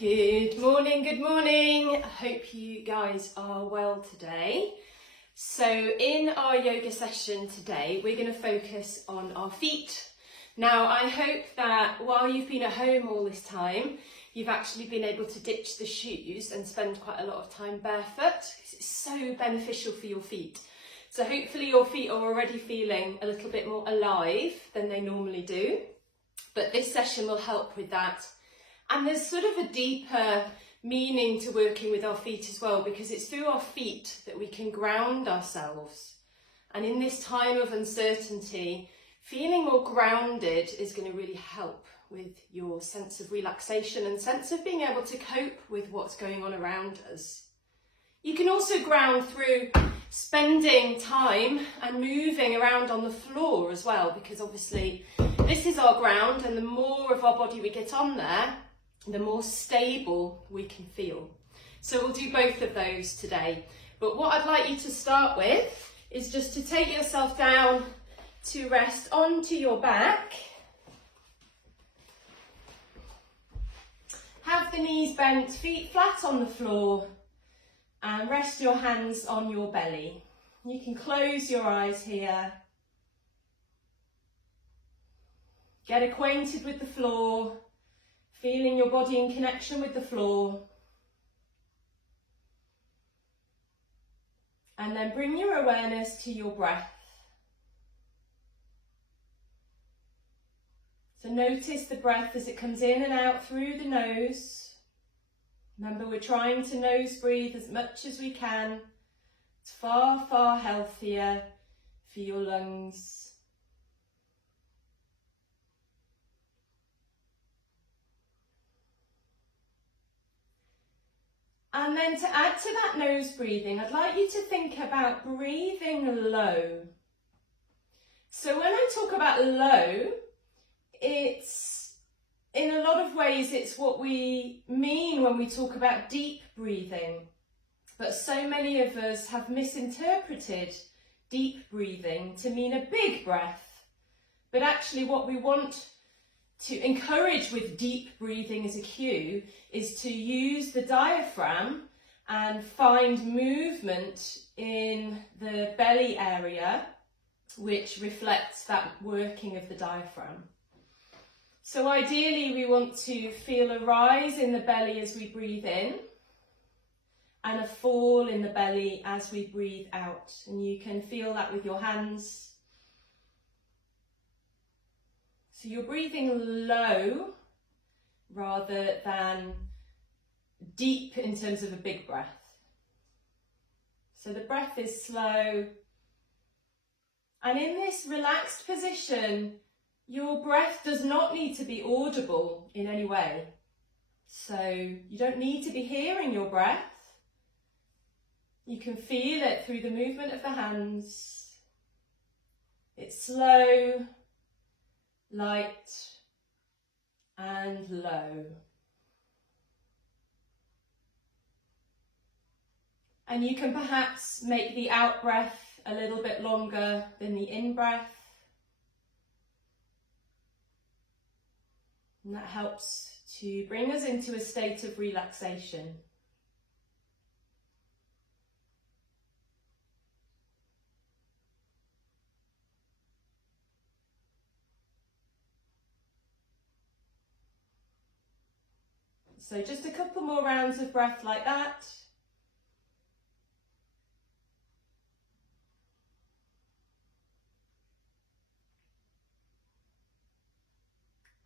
Good morning, good morning. I hope you guys are well today. So in our yoga session today, we're going to focus on our feet. Now, I hope that while you've been at home all this time, you've actually been able to ditch the shoes and spend quite a lot of time barefoot, because it's so beneficial for your feet. So hopefully your feet are already feeling a little bit more alive than they normally do. But this session will help with that. And there's sort of a deeper meaning to working with our feet as well, because it's through our feet that we can ground ourselves. And in this time of uncertainty, feeling more grounded is going to really help with your sense of relaxation and sense of being able to cope with what's going on around us. You can also ground through spending time and moving around on the floor as well, because obviously this is our ground, and the more of our body we get on there, the more stable we can feel. So we'll do both of those today. But what I'd like you to start with is just to take yourself down to rest onto your back. Have the knees bent, feet flat on the floor, and rest your hands on your belly. You can close your eyes here. Get acquainted with the floor, feeling your body in connection with the floor. And then bring your awareness to your breath. So notice the breath as it comes in and out through the nose. Remember, we're trying to nose breathe as much as we can. It's far, far healthier for your lungs. And then to add to that nose breathing, I'd like you to think about breathing low. So when I talk about low, it's in a lot of ways it's what we mean when we talk about deep breathing. But so many of us have misinterpreted deep breathing to mean a big breath. But actually what we want to encourage with deep breathing as a cue is to use the diaphragm and find movement in the belly area, which reflects that working of the diaphragm. So ideally we want to feel a rise in the belly as we breathe in and a fall in the belly as we breathe out. And you can feel that with your hands. So you're breathing low rather than deep in terms of a big breath. So the breath is slow. And in this relaxed position, your breath does not need to be audible in any way. So you don't need to be hearing your breath. You can feel it through the movement of the hands. It's slow, light and low. And you can perhaps make the out breath a little bit longer than the in breath. And that helps to bring us into a state of relaxation. So just a couple more rounds of breath like that.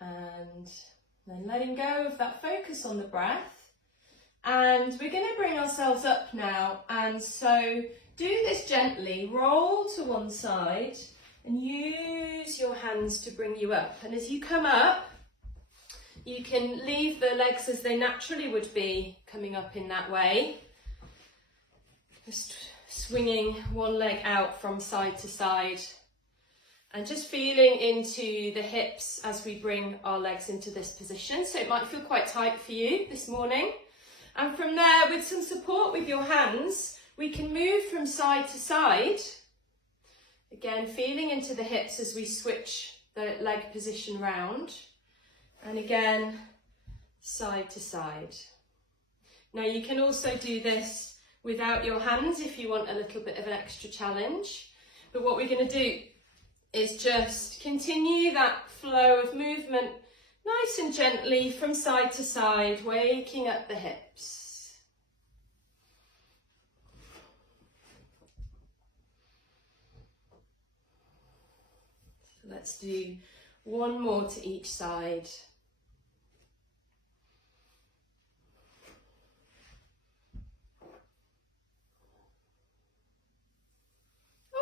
And then letting go of that focus on the breath. And we're going to bring ourselves up now. And so do this gently. Roll to one side and use your hands to bring you up. And as you come up, you can leave the legs as they naturally would be coming up in that way. Just swinging one leg out from side to side. And just feeling into the hips as we bring our legs into this position. So it might feel quite tight for you this morning. And from there, with some support with your hands, we can move from side to side. Again, feeling into the hips as we switch the leg position round. And again, side to side. Now you can also do this without your hands if you want a little bit of an extra challenge. But what we're going to do is just continue that flow of movement nice and gently from side to side, waking up the hips. So let's do one more to each side.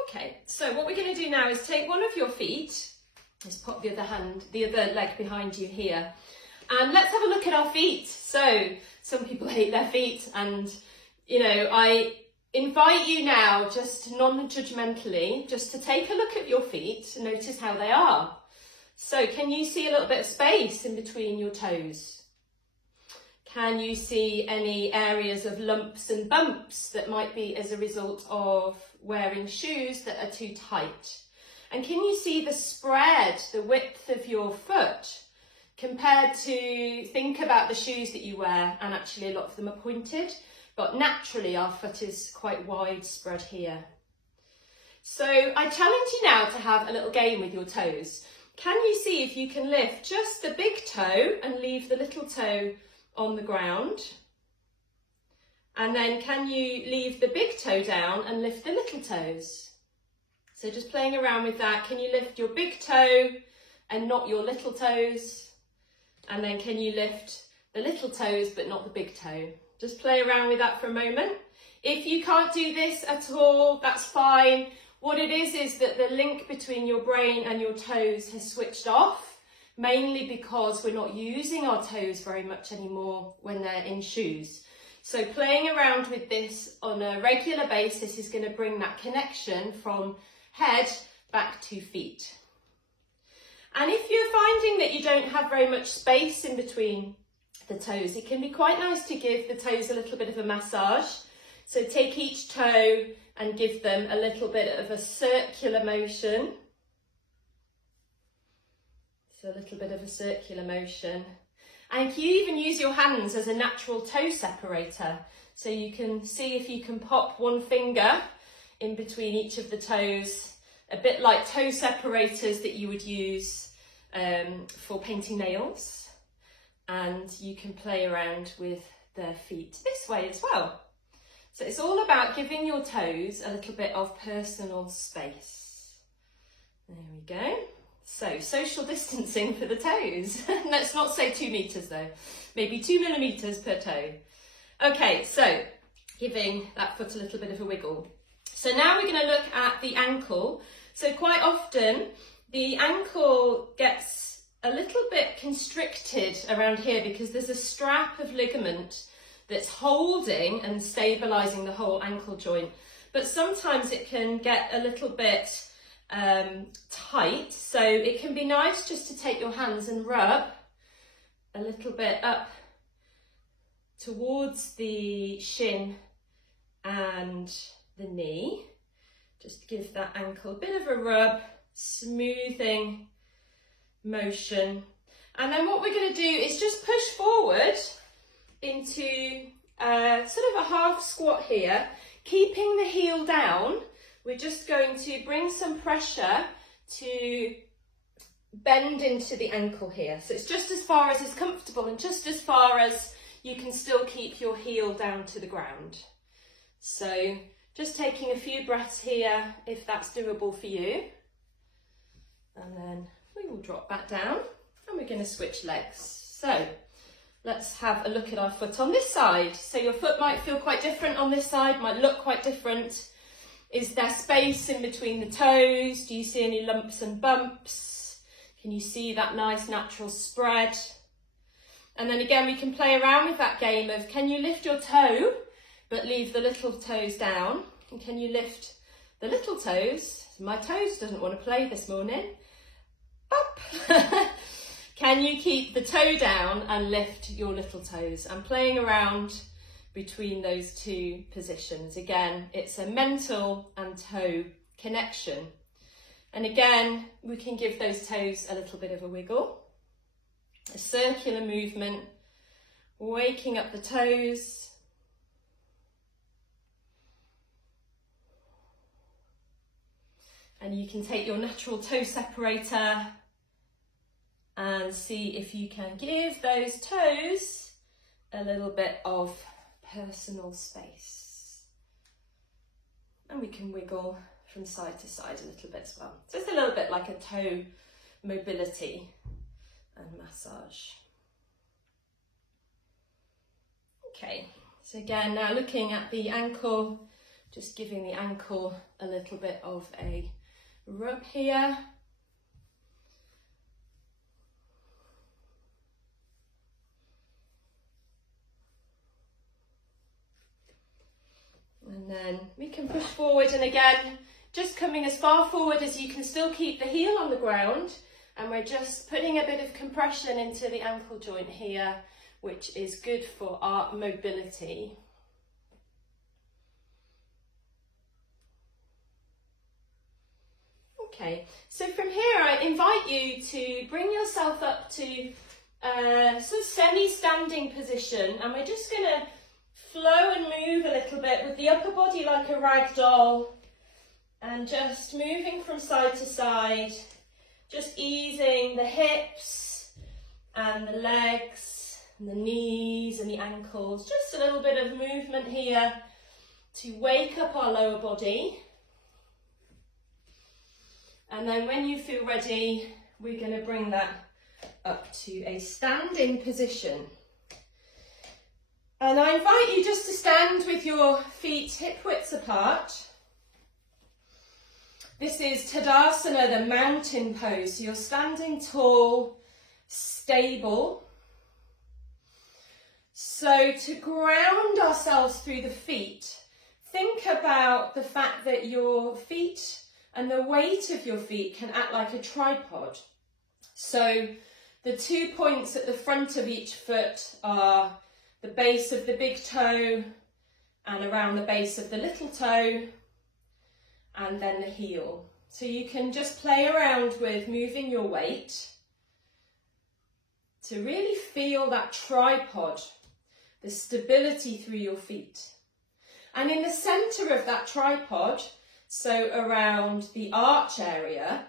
Okay, so what we're going to do now is take one of your feet, just pop the other leg behind you here, and let's have a look at our feet. So some people hate their feet, and I invite you now, just non-judgmentally, just to take a look at your feet and notice how they are. So can you see a little bit of space in between your toes? Can you see any areas of lumps and bumps that might be as a result of wearing shoes that are too tight? And can you see the spread, the width of your foot compared to, think about the shoes that you wear, and actually a lot of them are pointed, but naturally our foot is quite widespread here. So I challenge you now to have a little game with your toes. Can you see if you can lift just the big toe and leave the little toe on the ground? And then can you leave the big toe down and lift the little toes? So just playing around with that. Can you lift your big toe and not your little toes? And then can you lift the little toes but not the big toe? Just play around with that for a moment. If you can't do this at all, that's fine. What it is that the link between your brain and your toes has switched off, mainly because we're not using our toes very much anymore when they're in shoes. So playing around with this on a regular basis is going to bring that connection from head back to feet. And if you're finding that you don't have very much space in between the toes, it can be quite nice to give the toes a little bit of a massage. So take each toe and give them a little bit of a circular motion. So a little bit of a circular motion. And you even use your hands as a natural toe separator. So you can see if you can pop one finger in between each of the toes, a bit like toe separators that you would use for painting nails. And you can play around with their feet this way as well. So it's all about giving your toes a little bit of personal space. There we go. So social distancing for the toes. Let's not say 2 meters though, maybe 2 millimeters per toe. Okay, so giving that foot a little bit of a wiggle. So now we're going to look at the ankle. So quite often the ankle gets a little bit constricted around here because there's a strap of ligament that's holding and stabilizing the whole ankle joint. But sometimes it can get a little bit tight, so it can be nice just to take your hands and rub a little bit up towards the shin and the knee. Just give that ankle a bit of a rub, smoothing motion. And then what we're going to do is just push forward into sort of a half squat here, keeping the heel down. We're just going to bring some pressure to bend into the ankle here. So it's just as far as is comfortable and just as far as you can still keep your heel down to the ground. So just taking a few breaths here if that's doable for you. And then we will drop back down and we're going to switch legs. So let's have a look at our foot on this side. So your foot might feel quite different on this side, might look quite different. Is there space in between the toes? Do you see any lumps and bumps? Can you see that nice natural spread? And then again, we can play around with that game of, can you lift your toe, but leave the little toes down? And can you lift the little toes? My toes doesn't want to play this morning. Up. Can you keep the toe down and lift your little toes? I'm playing around between those two positions. Again, it's a mental and toe connection. And again, we can give those toes a little bit of a wiggle, a circular movement, waking up the toes. And you can take your natural toe separator and see if you can give those toes a little bit of personal space. And we can wiggle from side to side a little bit as well. So it's a little bit like a toe mobility and massage. Okay, so again, now looking at the ankle, just giving the ankle a little bit of a rub here. And then we can push forward, and again, just coming as far forward as you can still keep the heel on the ground, and we're just putting a bit of compression into the ankle joint here, which is good for our mobility. Okay, so from here I invite you to bring yourself up to sort of semi-standing position, and we're just going to flow and move a little bit with the upper body like a rag doll, and just moving from side to side, just easing the hips and the legs and the knees and the ankles. Just a little bit of movement here to wake up our lower body. And then when you feel ready, we're going to bring that up to a standing position. And I invite you just to stand with your feet hip widths apart. This is Tadasana, the mountain pose. So you're standing tall, stable. So to ground ourselves through the feet, think about the fact that your feet and the weight of your feet can act like a tripod. So the 2 points at the front of each foot are the base of the big toe and around the base of the little toe, and then the heel. So you can just play around with moving your weight to really feel that tripod, the stability through your feet. And in the centre of that tripod, so around the arch area,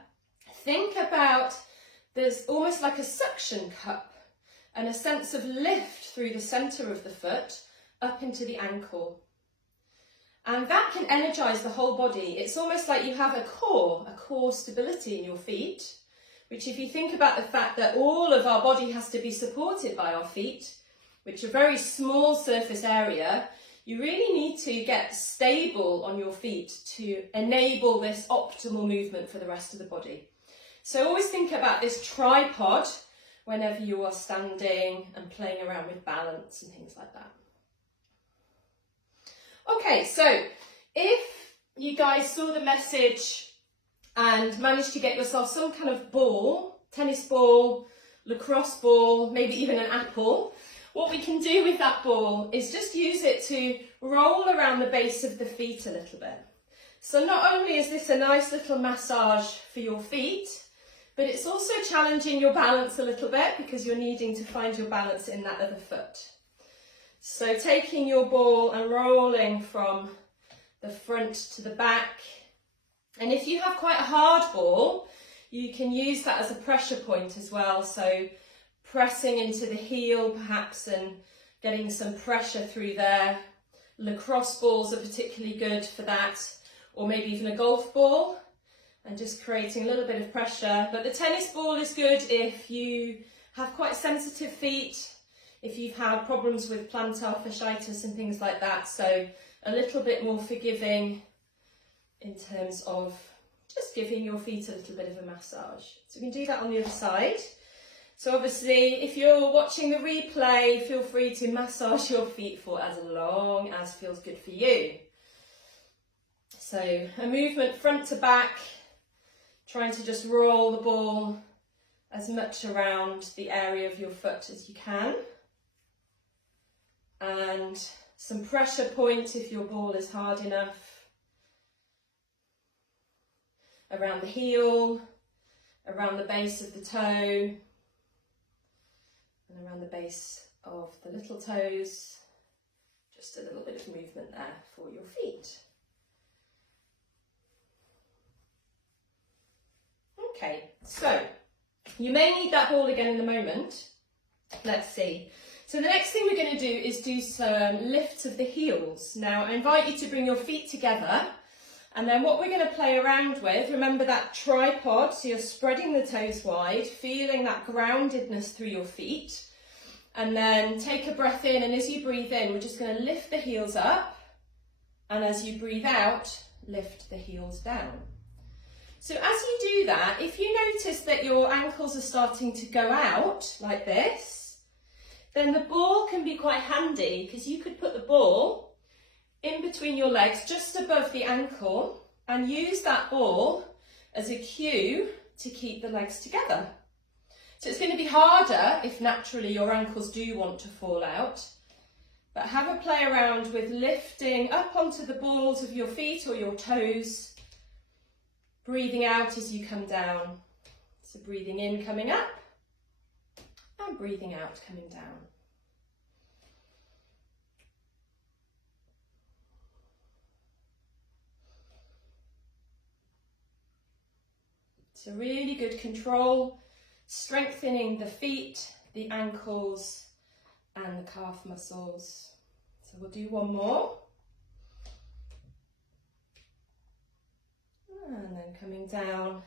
think about there's almost like a suction cup and a sense of lift through the centre of the foot up into the ankle. And that can energise the whole body. It's almost like you have a core stability in your feet, which if you think about the fact that all of our body has to be supported by our feet, which are a very small surface area, you really need to get stable on your feet to enable this optimal movement for the rest of the body. So always think about this tripod whenever you are standing and playing around with balance and things like that. Okay, so if you guys saw the message and managed to get yourself some kind of ball, tennis ball, lacrosse ball, maybe even an apple, what we can do with that ball is just use it to roll around the base of the feet a little bit. So not only is this a nice little massage for your feet, but it's also challenging your balance a little bit because you're needing to find your balance in that other foot. So taking your ball and rolling from the front to the back. And if you have quite a hard ball, you can use that as a pressure point as well. So pressing into the heel perhaps and getting some pressure through there. Lacrosse balls are particularly good for that, or maybe even a golf ball, and just creating a little bit of pressure. But the tennis ball is good if you have quite sensitive feet, if you've had problems with plantar fasciitis and things like that. So a little bit more forgiving in terms of just giving your feet a little bit of a massage. So we can do that on the other side. So obviously, if you're watching the replay, feel free to massage your feet for as long as feels good for you. So a movement front to back, trying to just roll the ball as much around the area of your foot as you can. And some pressure point if your ball is hard enough. Around the heel, around the base of the toe, and around the base of the little toes. Just a little bit of movement there for your feet. Okay, so you may need that ball again in a moment. Let's see. So the next thing we're going to do is do some lifts of the heels. Now I invite you to bring your feet together, and then what we're going to play around with, remember that tripod, so you're spreading the toes wide, feeling that groundedness through your feet, and then take a breath in, and as you breathe in, we're just going to lift the heels up, and as you breathe out, lift the heels down. So as you do that, if you notice that your ankles are starting to go out like this, then the ball can be quite handy, because you could put the ball in between your legs just above the ankle and use that ball as a cue to keep the legs together. So it's going to be harder if naturally your ankles do want to fall out, but have a play around with lifting up onto the balls of your feet or your toes, breathing out as you come down. So breathing in, coming up, and breathing out, coming down. So really good control, strengthening the feet, the ankles, and the calf muscles. So we'll do one more. And then coming down,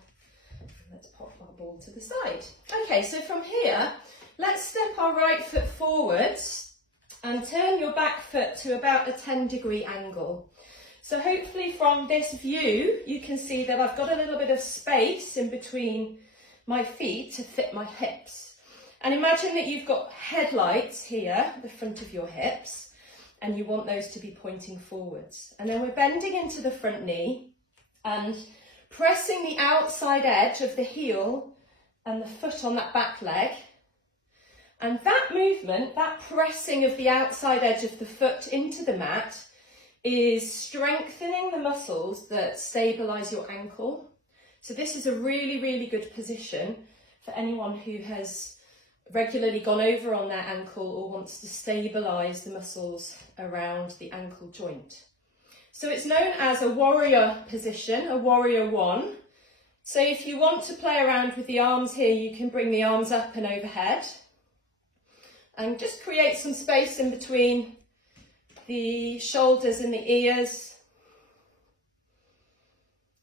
let's pop our ball to the side. Okay, so from here, let's step our right foot forwards and turn your back foot to about a 10-degree angle. So hopefully from this view, you can see that I've got a little bit of space in between my feet to fit my hips. And imagine that you've got headlights here at the front of your hips, and you want those to be pointing forwards. And then we're bending into the front knee and pressing the outside edge of the heel and the foot on that back leg. And that movement, that pressing of the outside edge of the foot into the mat, is strengthening the muscles that stabilise your ankle. So this is a really, really good position for anyone who has regularly gone over on their ankle or wants to stabilise the muscles around the ankle joint. So it's known as a warrior position, a warrior one. So if you want to play around with the arms here, you can bring the arms up and overhead and just create some space in between the shoulders and the ears.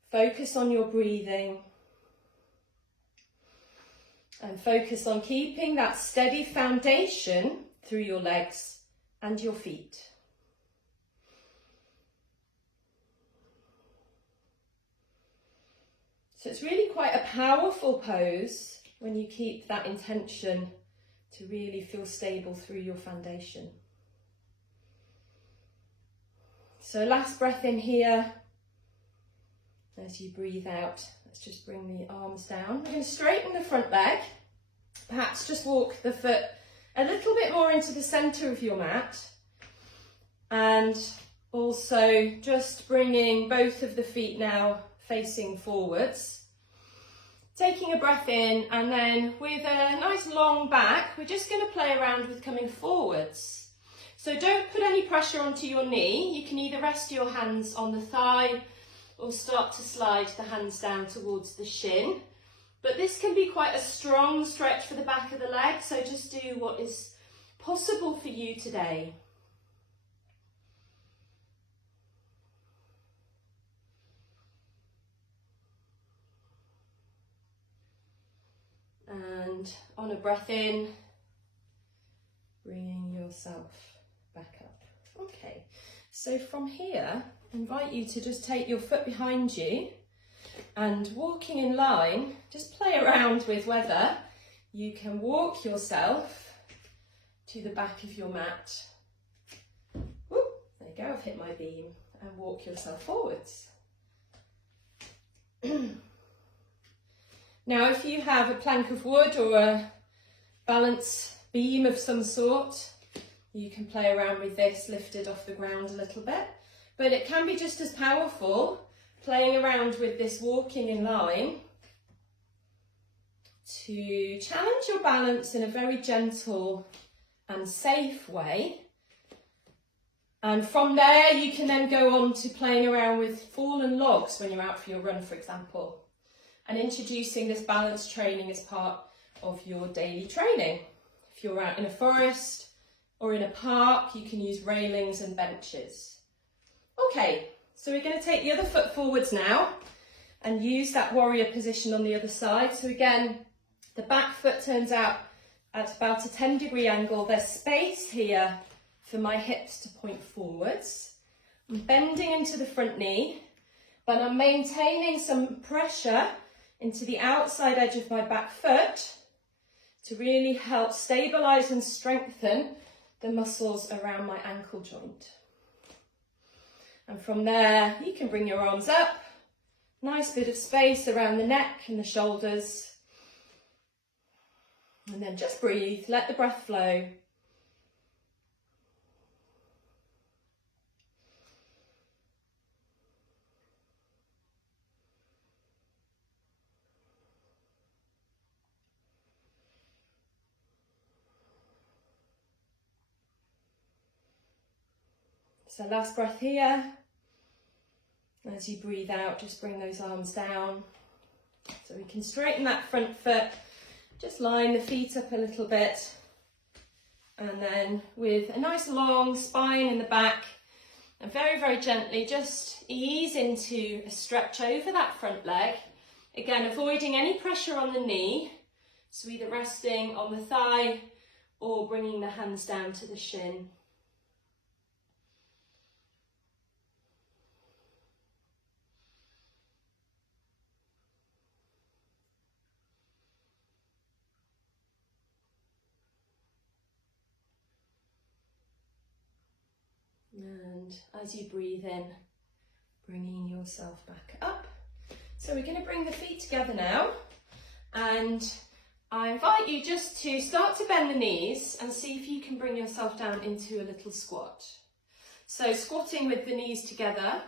Focus on your breathing and focus on keeping that steady foundation through your legs and your feet. So it's really quite a powerful pose when you keep that intention to really feel stable through your foundation. So last breath in here. As you breathe out, let's just bring the arms down. We're going to straighten the front leg. Perhaps just walk the foot a little bit more into the centre of your mat. And also just bringing both of the feet now facing forwards. Taking a breath in, and then with a nice long back, we're just going to play around with coming forwards. So don't put any pressure onto your knee. You can either rest your hands on the thigh or start to slide the hands down towards the shin. But this can be quite a strong stretch for the back of the leg, so just do what is possible for you today. And on a breath in, bringing yourself back up. Okay, so from here, I invite you to just take your foot behind you and walking in line, just play around with whether you can walk yourself to the back of your mat. Whoop, there you go, I've hit my beam, and walk yourself forwards. Now, if you have a plank of wood or a balance beam of some sort, you can play around with this lifted off the ground a little bit. But it can be just as powerful playing around with this walking in line to challenge your balance in a very gentle and safe way. And from there, you can then go on to playing around with fallen logs when you're out for your run, for example, and introducing this balance training as part of your daily training. If you're out in a forest or in a park, you can use railings and benches. Okay, so we're going to take the other foot forwards now and use that warrior position on the other side. So again, the back foot turns out at about a 10-degree angle. There's space here for my hips to point forwards. I'm bending into the front knee, but I'm maintaining some pressure into the outside edge of my back foot to really help stabilize and strengthen the muscles around my ankle joint. And from there, you can bring your arms up. Nice bit of space around the neck and the shoulders. And then just breathe, let the breath flow. So last breath here. As you breathe out, just bring those arms down. So we can straighten that front foot, just line the feet up a little bit. And then with a nice long spine in the back, and very, very gently just ease into a stretch over that front leg. Again, avoiding any pressure on the knee. So either resting on the thigh or bringing the hands down to the shin. And as you breathe in, bringing yourself back up. So we're going to bring the feet together now, and I invite you just to start to bend the knees and see if you can bring yourself down into a little squat. So squatting with the knees together.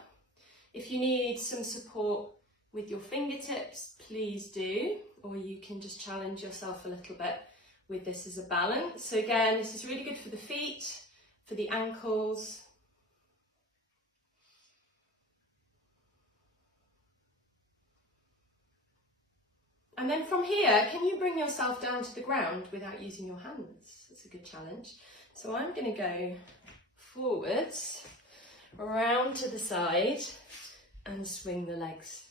If you need some support with your fingertips, please do, or you can just challenge yourself a little bit with this as a balance. So again, this is really good for the feet, for the ankles. And then from here, can you bring yourself down to the ground without using your hands? It's a good challenge. So I'm going to go forwards, around to the side, and swing the legs.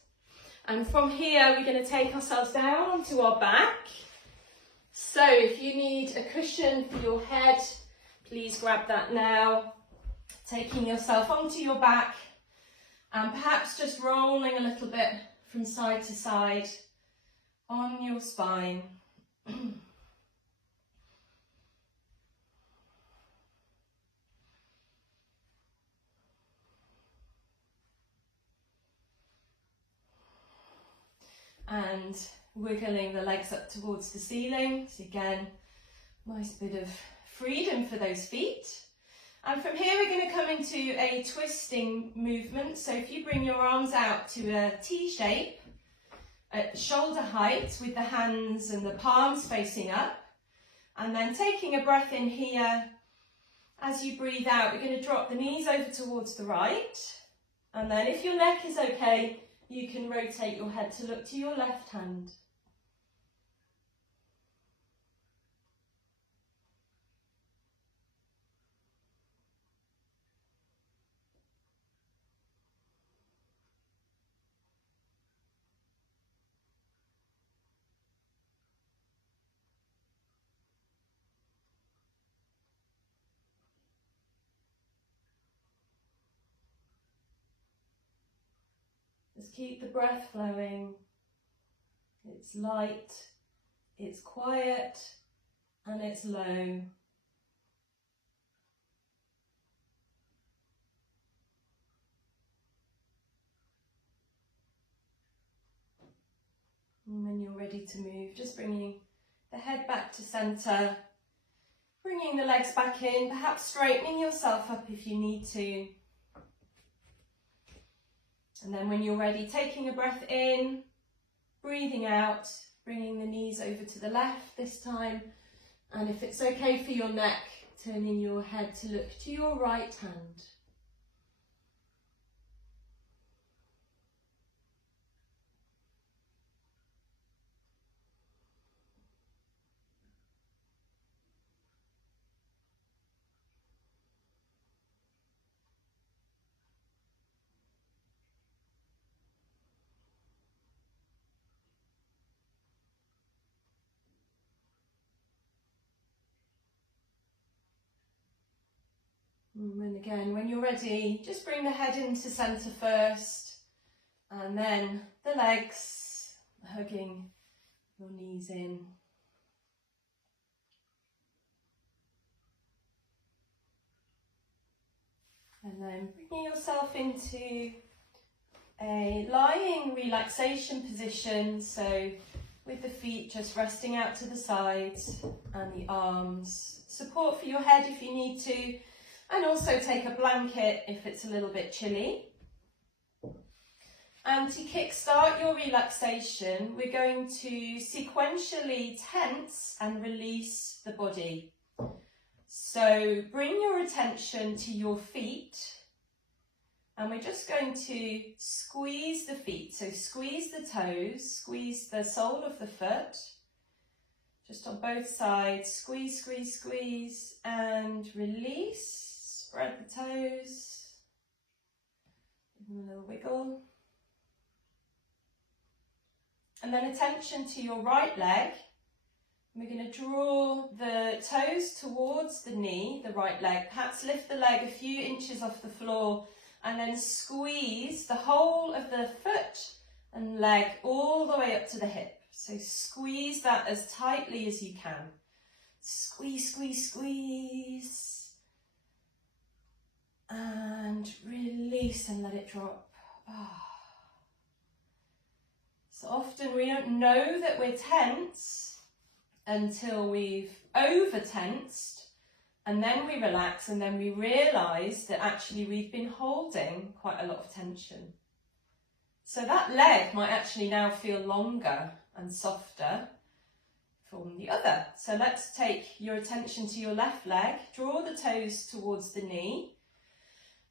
And from here, we're going to take ourselves down onto our back. So if you need a cushion for your head, please grab that now. Taking yourself onto your back, and perhaps just rolling a little bit from side to side on your spine. And wiggling the legs up towards the ceiling. So again, nice bit of freedom for those feet. And from here we're going to come into a twisting movement. So if you bring your arms out to a T shape at shoulder height with the hands and the palms facing up, and then taking a breath in here. As you breathe out, we're going to drop the knees over towards the right, and then if your neck is okay, you can rotate your head to look to your left hand. Just keep the breath flowing. It's light, it's quiet, and it's low. And when you're ready to move, just bringing the head back to centre, bringing the legs back in, perhaps straightening yourself up if you need to. And then when you're ready, taking a breath in, breathing out, bringing the knees over to the left this time, And if it's okay for your neck, turning your head to look to your right hand. And again, when you're ready, just bring the head into centre first, and then the legs, hugging your knees in. And then bringing yourself into a lying relaxation position, so with the feet just resting out to the sides and the arms. Support for your head if you need to, and also take a blanket if it's a little bit chilly. And to kickstart your relaxation, we're going to sequentially tense and release the body. So bring your attention to your feet, and we're just going to squeeze the feet. So squeeze the toes, squeeze the sole of the foot, just on both sides. Squeeze, squeeze, squeeze, and release. Spread the toes. Give them a little wiggle. And then attention to your right leg. We're going to draw the toes towards the knee, the right leg. Perhaps lift the leg a few inches off the floor, and then squeeze the whole of the foot and leg all the way up to the hip. So squeeze that as tightly as you can. Squeeze, squeeze, squeeze. And release and let it drop. So often we don't know that we're tense until we've over-tensed, and then we relax, and then we realise that actually we've been holding quite a lot of tension. So that leg might actually now feel longer and softer from the other. So let's take your attention to your left leg, draw the toes towards the knee,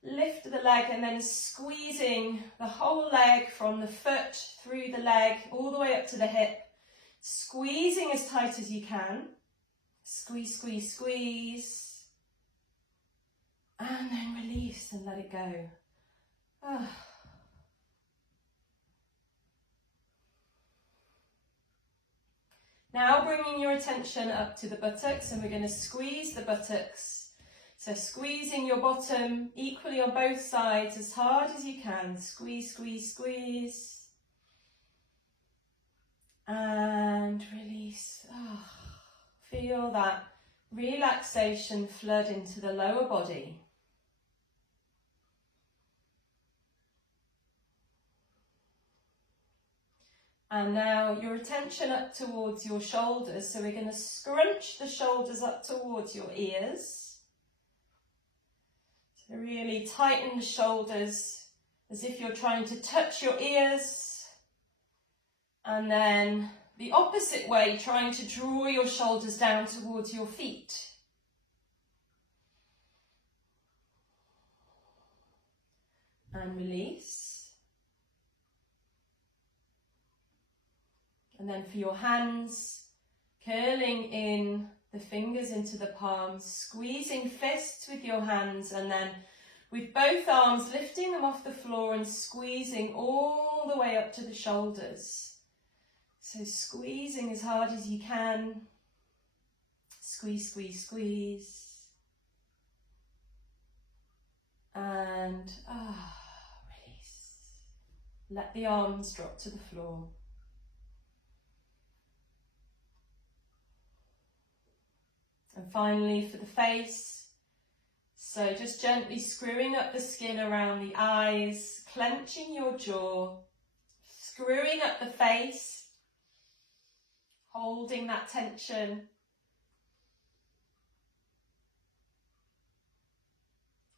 lift the leg, and then squeezing the whole leg from the foot through the leg all the way up to the hip. Squeezing as tight as you can. Squeeze, squeeze, squeeze. And then release and let it go. Now bringing your attention up to the buttocks, and we're going to squeeze the buttocks. So squeezing your bottom equally on both sides as hard as you can. Squeeze, squeeze, squeeze. And release. Feel that relaxation flood into the lower body. And now your attention up towards your shoulders. So we're going to scrunch the shoulders up towards your ears. So really tighten the shoulders as if you're trying to touch your ears. And then the opposite way, trying to draw your shoulders down towards your feet. And release. And then for your hands, curling in the fingers into the palms, squeezing fists with your hands, and then with both arms lifting them off the floor and squeezing all the way up to the shoulders. So squeezing as hard as you can. Squeeze, squeeze, squeeze. And release. Let the arms drop to the floor. And finally for the face, so just gently screwing up the skin around the eyes, clenching your jaw, screwing up the face, holding that tension.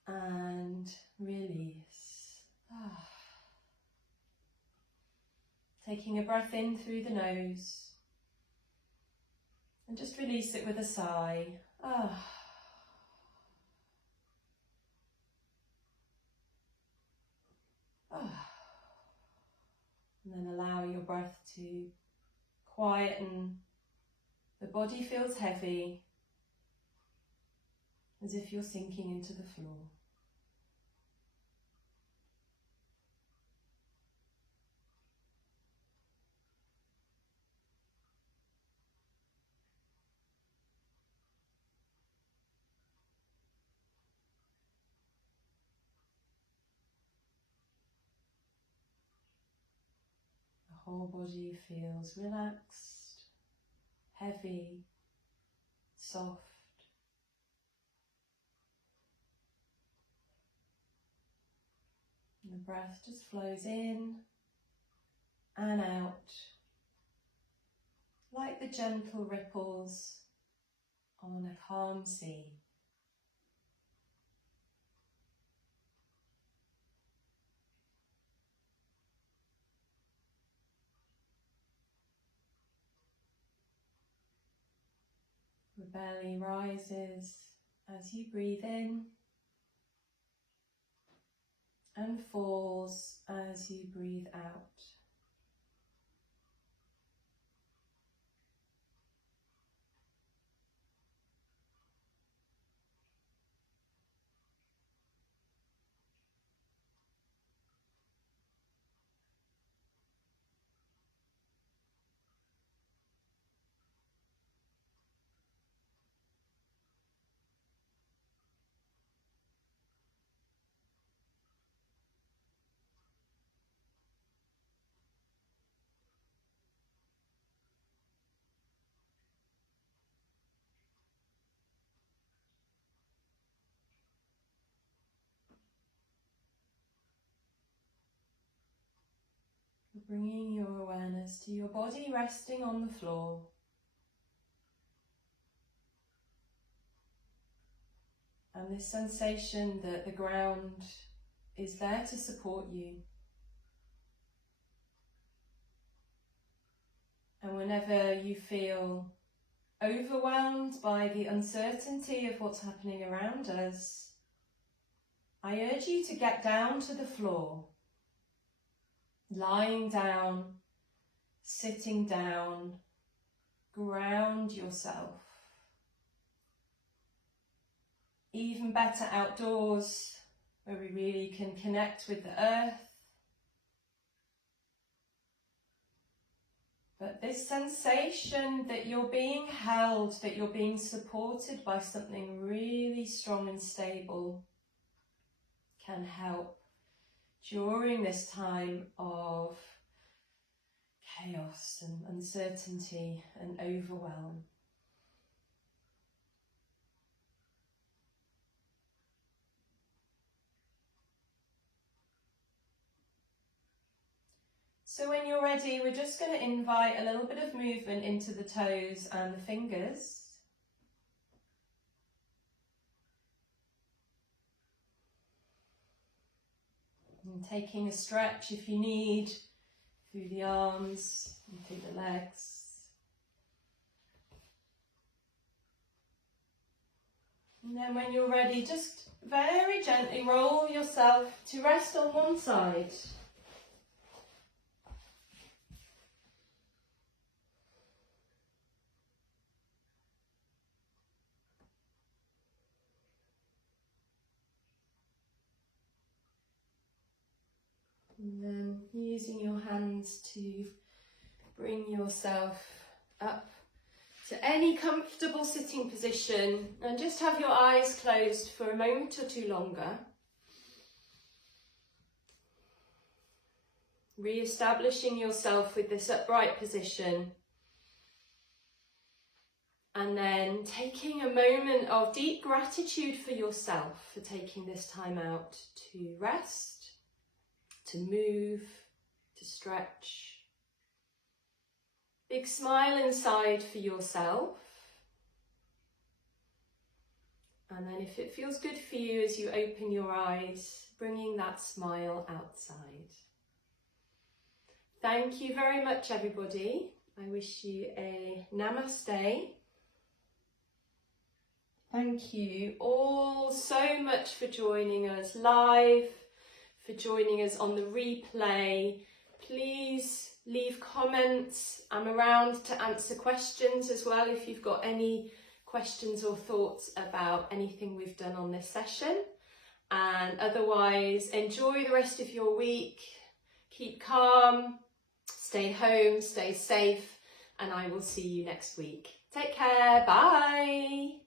And release. Taking a breath in through the nose. And just release it with a sigh. Ah. Ah. And then allow your breath to quieten. The body feels heavy, as if you're sinking into the floor. The whole body feels relaxed, heavy, soft. And the breath just flows in and out, like the gentle ripples on a calm sea. The belly rises as you breathe in and falls as you breathe out. Bringing your awareness to your body resting on the floor. And this sensation that the ground is there to support you. And whenever you feel overwhelmed by the uncertainty of what's happening around us, I urge you to get down to the floor. Lying down, sitting down, ground yourself. Even better outdoors, where we really can connect with the earth. But this sensation that you're being held, that you're being supported by something really strong and stable, can help during this time of chaos and uncertainty and overwhelm. So when you're ready, we're just going to invite a little bit of movement into the toes and the fingers. And taking a stretch if you need, through the arms and through the legs. And then when you're ready, just very gently roll yourself to rest on one side. And then using your hands to bring yourself up to any comfortable sitting position, and just have your eyes closed for a moment or two longer. Re-establishing yourself with this upright position. And then taking a moment of deep gratitude for yourself for taking this time out to rest, to move, to stretch. Big smile inside for yourself. And then if it feels good for you as you open your eyes, bringing that smile outside. Thank you very much, everybody. I wish you a namaste. Thank you all so much for joining us live, for joining us on the replay. Please leave comments. I'm around to answer questions as well if you've got any questions or thoughts about anything we've done on this session. And otherwise, enjoy the rest of your week. Keep calm, stay home, stay safe, and I will see you next week. Take care. Bye.